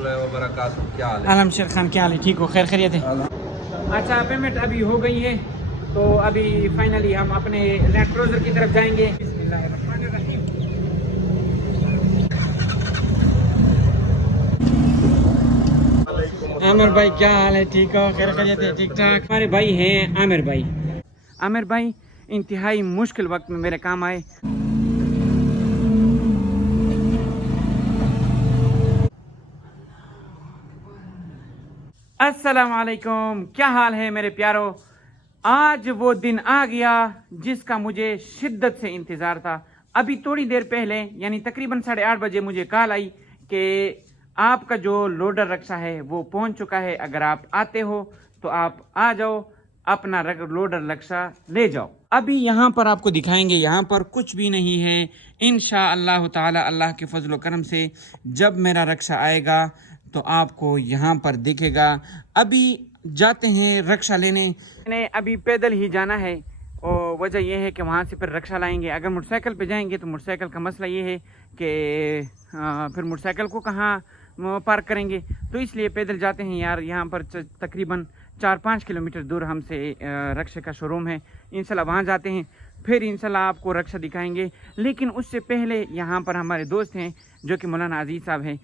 रहमतुल्लाहि व बरकातहू। क्या हाल है? आलम शेर खान, क्या हाल है? ठीक हो? खैर खैरियत है? अच्छा, पेमेंट अभी हो गई है, तो अभी फाइनली हम अपने लैंड क्रूजर की तरफ जाएंगे। बिस्मिल्लाहिर्रहमानिर्रहीम। आमिर भाई, क्या हाल है? ठीक हो? खैर खैरियत है? ठीक ठाक। हमारे भाई हैं आमिर भाई। आमिर भाई इंतहाई मुश्किल वक्त में मेरे काम आए। अस्सलाम वालेकुम, क्या हाल है मेरे प्यारो? आज वो दिन आ गया जिसका मुझे शिद्दत से इंतज़ार था। अभी थोड़ी देर पहले यानी तकरीबन 8:30 बजे मुझे कॉल आई कि आपका जो लोडर रक्षा है वो पहुंच चुका है, अगर आप आते हो तो आप आ जाओ, अपना लोडर रक्षा ले जाओ। अभी यहाँ पर आपको दिखाएंगे, यहाँ पर कुछ भी नहीं है। इंशाअल्लाह ताला अल्लाह के फजल व करम से जब मेरा रक्षा आएगा तो आपको यहाँ पर दिखेगा। अभी जाते हैं रक्षा लेने। अभी पैदल ही जाना है और वजह यह है कि वहाँ से फिर रक्षा लाएंगे। अगर मोटरसाइकिल पे जाएंगे तो मोटरसाइकिल का मसला ये है कि फिर मोटरसाइकिल को कहाँ पार्क करेंगे, तो इसलिए पैदल जाते हैं यार। यहाँ पर तकरीबन 4-5 किलोमीटर दूर हमसे रक्षा का शोरूम है। इंशाल्लाह वहाँ जाते हैं, फिर इंशाल्लाह आपको रक्षा दिखाएंगे। लेकिन उससे पहले यहाँ पर हमारे दोस्त हैं जो कि मौलाना अजीज़ साहब हैं,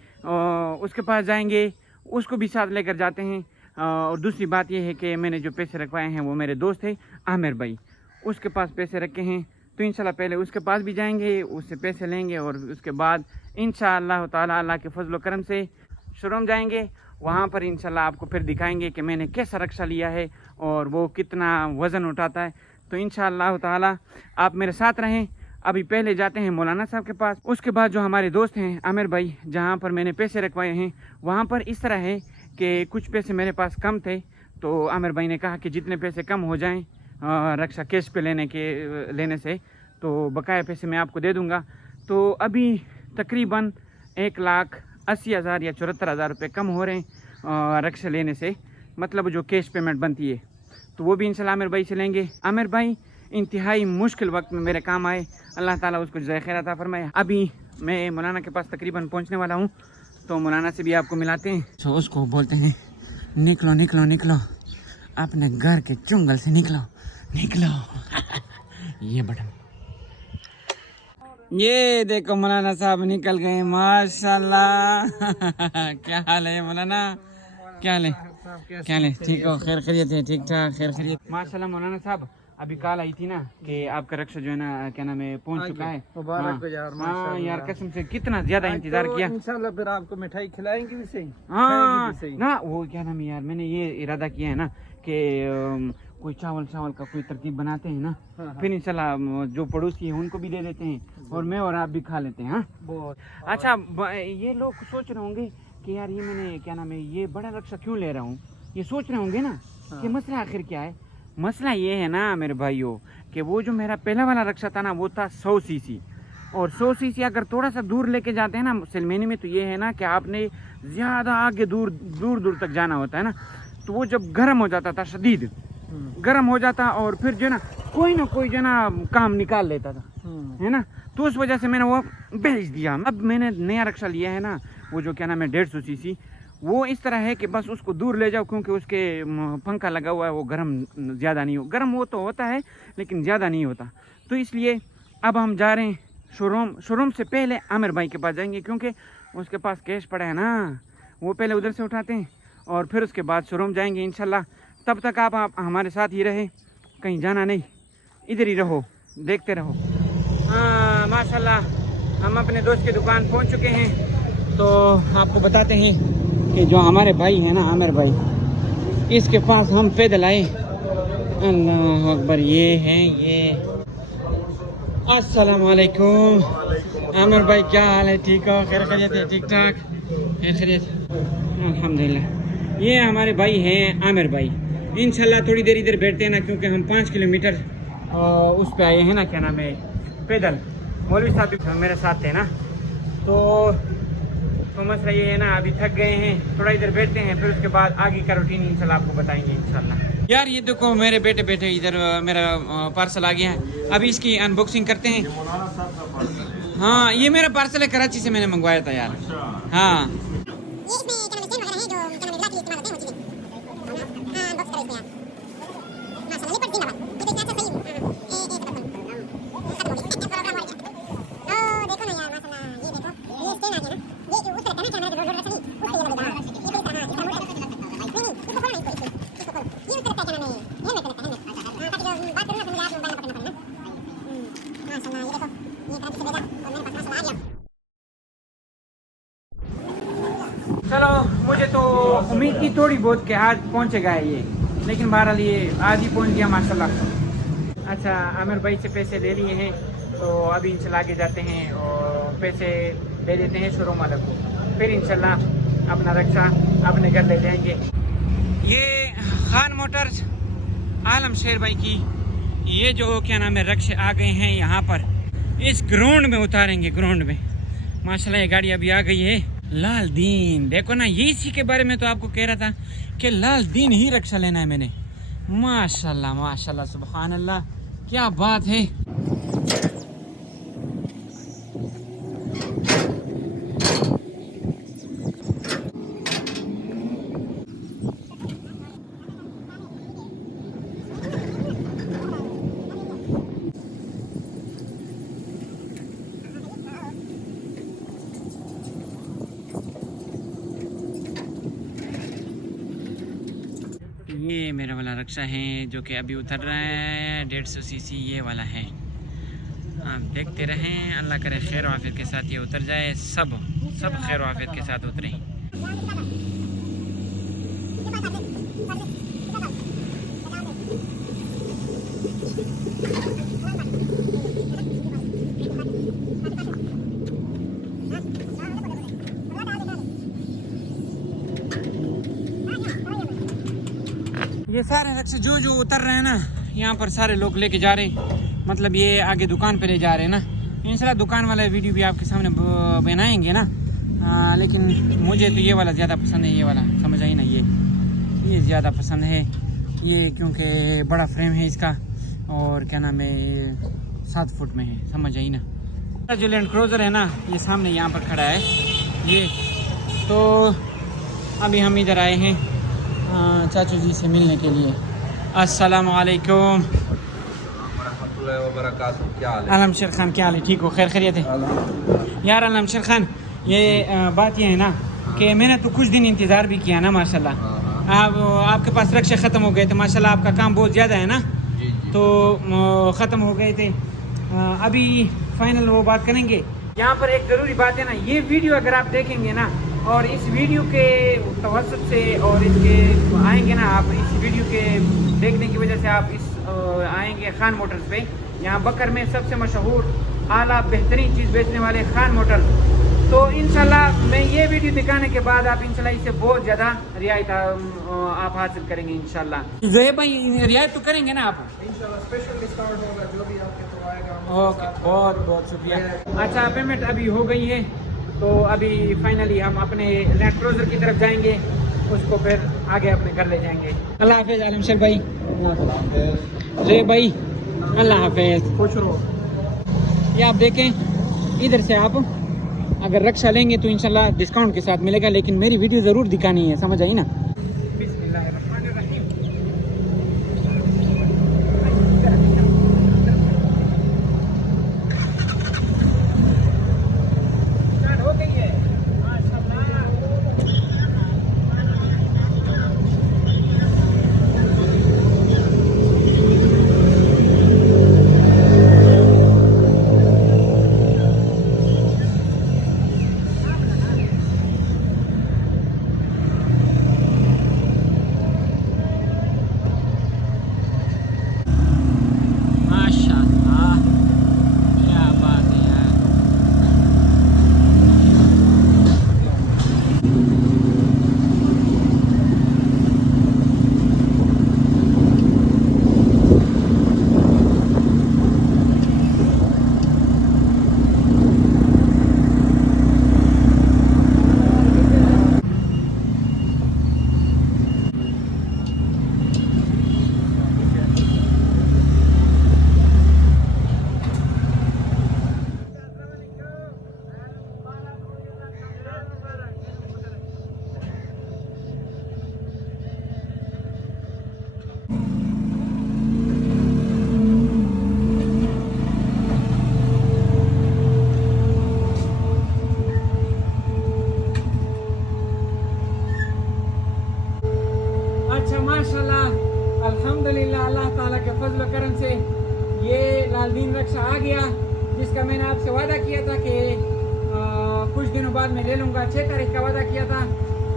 उसके पास जाएंगे, उसको भी साथ लेकर जाते हैं। और दूसरी बात यह है कि मैंने जो पैसे रखवाए हैं वो मेरे दोस्त है आमिर भाई, उसके पास पैसे रखे हैं, तो इंशाल्लाह पहले उसके पास भी जाएंगे, उससे पैसे लेंगे और उसके बाद इंशाअल्लाह ताला अल्लाह के फजल व करम से शोरूम जाएंगे। वहाँ पर इंशाल्लाह आपको फिर दिखाएंगे कि मैंने कैसा रक्षा लिया है और वो कितना वज़न उठाता है। तो इंशाअल्लाह ताला आप मेरे साथ रहें। अभी पहले जाते हैं मौलाना साहब के पास, उसके बाद जो हमारे दोस्त हैं आमिर भाई, जहाँ पर मैंने पैसे रखवाए हैं वहाँ पर इस तरह है कि कुछ पैसे मेरे पास कम थे, तो आमिर भाई ने कहा कि जितने पैसे कम हो जाएं रक्षा कैश पे लेने से तो बकाया पैसे मैं आपको दे दूँगा। तो अभी तकरीबन 1,80,000 या 74,000 रुपये कम हो रहे हैं रक्षा लेने से, मतलब जो कैश पेमेंट बनती है, तो वो भी इंशाल्लाह आमिर भाई से लेंगे। आमिर भाई इंतहाई मुश्किल वक्त में मेरे काम आए, अल्लाह ताला उसको जज़ाए खैर अता फरमाए। अभी मैं मौलाना के पास तकरीबन पहुंचने वाला हूं, तो मौलाना से भी आपको मिलाते हैं। तो उसको बोलते हैं निकलो निकलो निकलो, अपने घर के चुंगल से निकलो निकलो। ये बटन, ये देखो मौलाना साहब निकल गए, माशाल्लाह। क्या हाल है मौलाना? क्या हाल है? क्या हाल है? ठीक हो? खैर खैरियत है? ठीक ठाक, खैर खैरियत। माशाल्लाह मौलाना साहब, अभी कॉल आई थी ना कि आपका रक्षा जो है ना क्या नाम है पहुंच चुका है। हाँ यार, कसम से कितना ज्यादा इंतजार किया। इंशाल्लाह फिर आपको मिठाई खिलाएंगे भी सही। हाँ ना, वो क्या नाम है यार, मैंने ये इरादा किया है ना कि कोई चावल का कोई तरकीब बनाते हैं ना, फिर इंशाल्लाह जो पड़ोसी है उनको भी दे देते हैं और मैं और आप भी खा लेते हैं। हाँ बहुत अच्छा। ये लोग सोच रहे होंगे कि यार ये मैंने क्या नाम है ये बड़ा रक्षा क्यों ले रहा हूँ, ये सोच रहे होंगे ना कि मसला आखिर क्या है। मसला ये है ना मेरे भाइयों कि वो जो मेरा पहला वाला रक्षा था ना वो था 100 सीसी, और 100 सीसी अगर थोड़ा सा दूर लेके जाते हैं ना सिलमेनी में, तो ये है ना कि आपने ज़्यादा आगे दूर दूर तक जाना होता है ना, तो वो जब गर्म हो जाता था, शदीद गर्म हो जाता और फिर जो है ना कोई जो है ना काम निकाल लेता था, है ना। तो उस वजह से मैंने वो बेच दिया। अब मैंने नया रक्षा लिया है ना, वो जो क्या नाम है 150 सीसी, वो इस तरह है कि बस उसको दूर ले जाओ, क्योंकि उसके पंखा लगा हुआ है, वो गर्म ज़्यादा नहीं हो, गर्म वो तो होता है लेकिन ज़्यादा नहीं होता। तो इसलिए अब हम जा रहे हैं शोरूम से पहले आमिर भाई के पास जाएंगे, क्योंकि उसके पास कैश पड़ा है ना, वो पहले उधर से उठाते हैं और फिर उसके बाद शोरूम जाएंगे इंशाल्लाह। तब तक आप हमारे साथ ही रहे, कहीं जाना नहीं, इधर ही रहो, देखते रहो। हाँ माशाल्लाह, हम अपने दोस्त की दुकान पहुँच चुके हैं। तो आपको बताते हैं कि जो हमारे भाई है ना आमिर भाई, इसके पास हम पैदल आए। अल्लाह अकबर, ये है ये। अस्सलाम वालेकुम आमिर भाई, क्या हाल है? ठीक हो? खैर खैरियत है? ठीक ठाक, खैर खैरियत, अल्हम्दुलिल्लाह। ये हमारे भाई हैं आमिर भाई। इंशाल्लाह थोड़ी देर इधर बैठते हैं ना, क्योंकि हम 5 किलोमीटर उस पे आए हैं ना, क्या नाम है, पैदल। मौलवी साहब भी मेरे साथ थे ना, तो मसला ये है ना, अभी थक गए हैं, थोड़ा इधर बैठते हैं, फिर उसके बाद आगे का रूटीन इंशाल्लाह आपको बताएंगे इंशाल्लाह। यार ये देखो मेरे बेटे इधर मेरा पार्सल आ गया है, अभी इसकी अनबॉक्सिंग करते हैं। हाँ ये मेरा पार्सल है, कराची से मैंने मंगवाया था यार। हाँ चलो मुझे तो उम्मीद थी थोड़ी बहुत कि आज पहुंचेगा ये, लेकिन बहरहाल ये आज ही पहुंच गया माशाल्लाह। अच्छा आमिर भाई से पैसे ले लिए हैं, तो अभी इंशाल्लाह आगे जाते हैं और पैसे दे देते हैं शोरूम वाले को, फिर इंशाल्लाह अपना रक्षा अपने घर ले जाएंगे। ये खान मोटर्स आलम शेर भाई की ये जो क्या नाम है रक्शे आ गए हैं यहाँ पर, इस ग्राउंड में उतारेंगे, ग्राउंड में माशाल्लाह। ये गाड़ी अभी आ गई है लाल दीन, देखो ना, ये इसी के बारे में तो आपको कह रहा था कि लाल दीन ही रक्षा लेना है मैंने। माशाल्लाह माशाल्लाह सुभान अल्लाह, क्या बात है। ये मेरा वाला रक्षा है जो कि अभी उतर रहा है, 150 सीसी ये वाला है। आप देखते रहें, अल्लाह करे खैर वाफियत के साथ ये उतर जाए, सब खैर वाफियत के साथ उतरें। ये सारे रक्शे जो जो उतर रहे हैं ना, यहाँ पर सारे लोग लेके जा रहे हैं, मतलब ये आगे दुकान पे ले जा रहे हैं ना। इंशाल्लाह दुकान वाला वीडियो भी आपके सामने बनाएंगे ना। लेकिन मुझे तो ये वाला ज़्यादा पसंद है, ये वाला समझ आई ना, ये ज़्यादा पसंद है ये, क्योंकि बड़ा फ्रेम है इसका और क्या नाम है 7 फुट में है, समझ आई ना। जो लैंड क्रूज़र है ना, ये सामने यहाँ पर खड़ा है ये। तो अभी हम इधर आए हैं चाचू जी से मिलने के लिए। अस्सलाम वालेकुम। क्या हाल है? आलम शेर खान, क्या हाल है? ठीक हो? खैर खैरियत है यार। आलम शेर खान, ये बात ये है ना कि मैंने तो कुछ दिन इंतज़ार भी किया ना माशाल्लाह। आपके पास रक्शे ख़त्म हो गए थे माशाल्लाह, आपका काम बहुत ज़्यादा है ना, तो ख़त्म हो गए थे। अभी फाइनल वो बात करेंगे। यहाँ पर एक ज़रूरी बात है ना, ये वीडियो अगर आप देखेंगे ना और इस वीडियो के तवज्जुह से और इसके आएंगे ना, आप इस वीडियो के देखने की वजह से आप इस आएंगे खान मोटर्स पे। यहाँ बकर में सबसे मशहूर आला बेहतरीन चीज़ बेचने वाले खान मोटर्स। तो इंशाल्लाह मैं ये वीडियो दिखाने के बाद आप इंशाल्लाह इससे बहुत ज़्यादा रियायत आप हासिल करेंगे इंशाल्लाह। जोए भाई रियायत तो करेंगे ना आप? इंशाल्लाह स्पेशल डिस्काउंट होगा, जो भी आपके तो आएगा। ओके, बहुत बहुत शुक्रिया। अच्छा पेमेंट अभी हो गई है, तो अभी फाइनली हम अपने लैंड क्रूज़र की तरफ जाएंगे, उसको फिर आगे अपने घर ले जाएंगे। अल्लाह हाफिज़ आलम शेर भाई, जोए भाई अल्लाह हाफिज़, खुश रहो। ये आप देखें, इधर से आप अगर रक्षा लेंगे तो इंशाल्लाह डिस्काउंट के साथ मिलेगा, लेकिन मेरी वीडियो ज़रूर दिखानी है, समझ आई ना। माशाल्लाह अल्हम्दुलिल्लाह, अल्लाह ताला के फजल व करम से ये लालदीन रक्षा आ गया, जिसका मैंने आपसे वादा किया था कि कुछ दिनों बाद मैं ले लूँगा। 6 तारीख का वादा किया था,